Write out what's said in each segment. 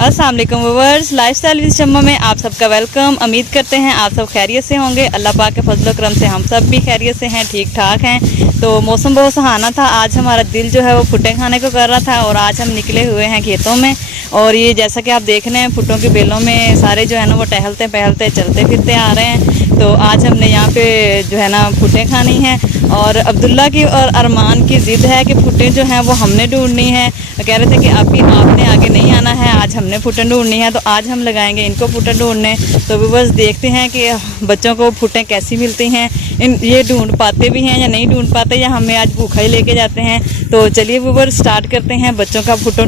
अस्सलाम वालेकुम viewers, lifestyle with शम्मा में आप सबका वेलकम। उम्मीद करते हैं आप सब खैरियत से होंगे। अल्लाह पाक के फजल करम से हम सब भी खैरियत से हैं, ठीक ठाक हैं। तो मौसम बहुत सुहाना था। आज हमारा दिल जो है वो भुट्टे खाने को कर रहा था और आज हम निकले हुए हैं खेतों में। और ये जैसा कि आप देख रहे हैं, भुट्टों की बेलों में सारे जो है ना वो टहलते पहलते चलते फिरते आ रहे हैं। तो आज हमने यहाँ पे जो है ना भुट्टे खानी हैं। और अब्दुल्ला की और अरमान की ज़िद है कि भुट्टे जो हैं वो हमने ढूंढनी है। कह रहे थे कि अभी आपने आगे नहीं आना है, आज हमने भुट्टे ढूंढनी है। तो आज हम लगाएंगे इनको भुट्टे ढूंढने। तो व्यूअर्स देखते हैं कि बच्चों को भुट्टे कैसी मिलती हैं, ये ढूंढ पाते भी हैं या नहीं ढूंढ पाते, या हमें आज भूखा ही लेके जाते हैं। तो चलिए व्यूअर्स स्टार्ट करते हैं बच्चों का भुट्टे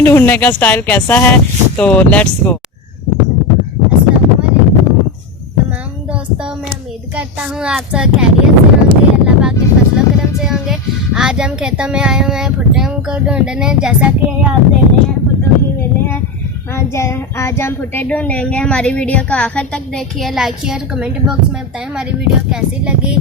ढूंढने का स्टाइल कैसा है। तो लेट्स गो। तमाम दोस्तों, मैं उम्मीद करता हूँ आप सब खैरियत से होंगे, अल्लाह पाक के फजल करम से होंगे। आज हम खेतों में आए हुए हैं भुट्टों को ढूंढने। जैसा कि आप देख रहे हैं भुट्टों की बेलें हैं। आज हम भुट्टे ढूंढेंगे। हमारी वीडियो को आखिर तक देखिए, लाइक शेयर कमेंट बॉक्स में बताएं हमारी वीडियो कैसी लगी।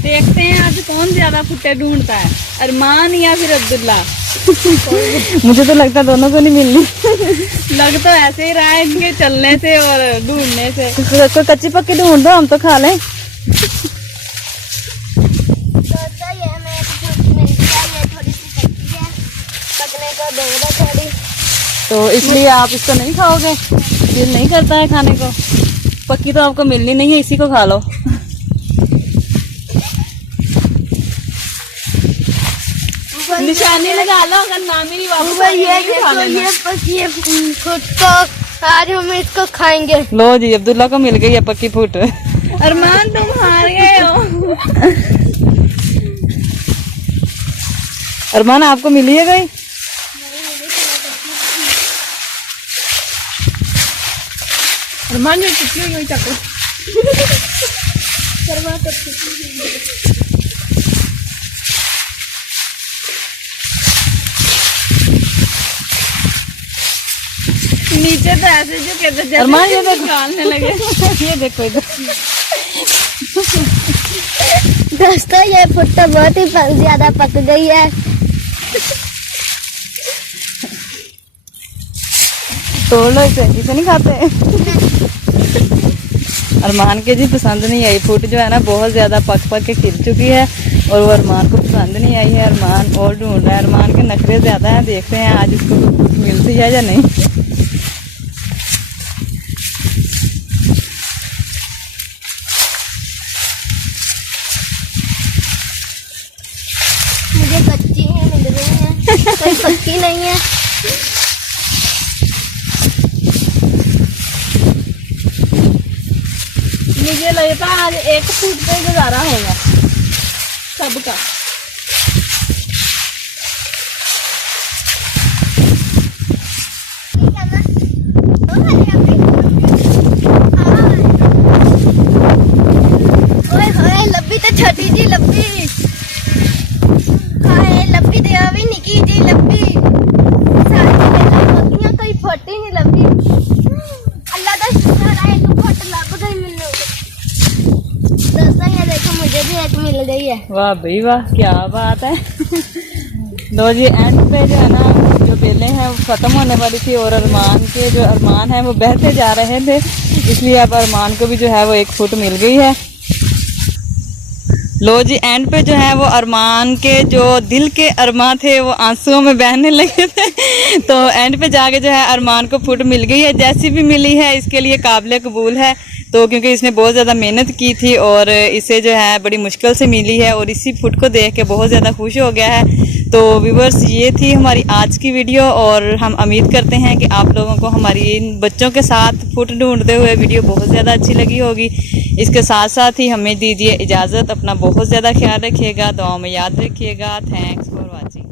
देखते हैं आज कौन ज्यादा भुट्टे ढूंढता है, अरमान या फिर अब्दुल्ला। मुझे तो लगता दोनों को नहीं मिलनी। लग तो ऐसे ही रहा है इनके चलने से और ढूंढने से। कोई कच्ची पक्की ढूंढ दो, हम तो खा लें। तो इसलिए आप इसको नहीं खाओगे, दिल नहीं करता है खाने को। पक्की तो आपको मिलनी नहीं है, इसी को खा लो। निशानी लगा लो, अगर ना मिली ये फुट को आज हम इसको खाएंगे। लो जी, अब्दुल्ला को मिल गई है पक्की फुट। अरमान तुम हार गए हो। अरमान आपको मिली है गई? अरमान जो कितनी हुई चाकू नीचे तो ऐसे जो कहते अरमान ये निकालने लगे। ये देखो इधर। दोस्तों, ये भुट्टा बहुत ही ज्यादा पक गई है। तोड़ लो इसे नहीं खाते। अरमान के जी पसंद नहीं आई फुट, जो है ना बहुत ज्यादा पक के गिर चुकी है और वो अरमान को पसंद नहीं आई है। अरमान और ढूंढ रहा है। अरमान के नखरे ज्यादा हैं, देखते हैं आज इसको कुछ मिलती है या नहीं। मुझे कच्ची है मिल रही है, कोई पक्की नहीं है। मुझे लगता है आज एक फुट पे गुजारा होगा सबका। लब्बी तो छोटी जी लब्बी, लब्बी तो अभी निकी जी लब्बी, कोई फोटी नहीं लब्बी। अल्लाह का शुक्र है एक फोट लग गई मैंने। दोस्तों ये देखो, मुझे भी एक मिल गई है। वाह भाई वाह, क्या बात है। लो जी, एंड पे जो है ना जो बेलें हैं वो खत्म होने वाली थी और अरमान है वो बहते जा रहे थे, इसलिए अब अरमान को भी जो है वो एक फुट मिल गई है। लो जी, एंड पे जो है वो अरमान के जो दिल के अरमान थे वो आंसुओं में बहने लगे थे। तो एंड पे जाके जो है अरमान को फुट मिल गई है। जैसी भी मिली है इसके लिए काबिल कबूल है। तो क्योंकि इसने बहुत ज़्यादा मेहनत की थी और इसे जो है बड़ी मुश्किल से मिली है और इसी फुट को देख के बहुत ज़्यादा खुश हो गया है। तो व्यूवर्स, ये थी हमारी आज की वीडियो और हम उम्मीद करते हैं कि आप लोगों को हमारी इन बच्चों के साथ फुट ढूंढते हुए वीडियो बहुत ज़्यादा अच्छी लगी होगी। इसके साथ साथ ही हमें दीजिए इजाज़त। अपना बहुत ज़्यादा ख्याल रखिएगा, दुआओं में याद रखिएगा। Thanks for watching.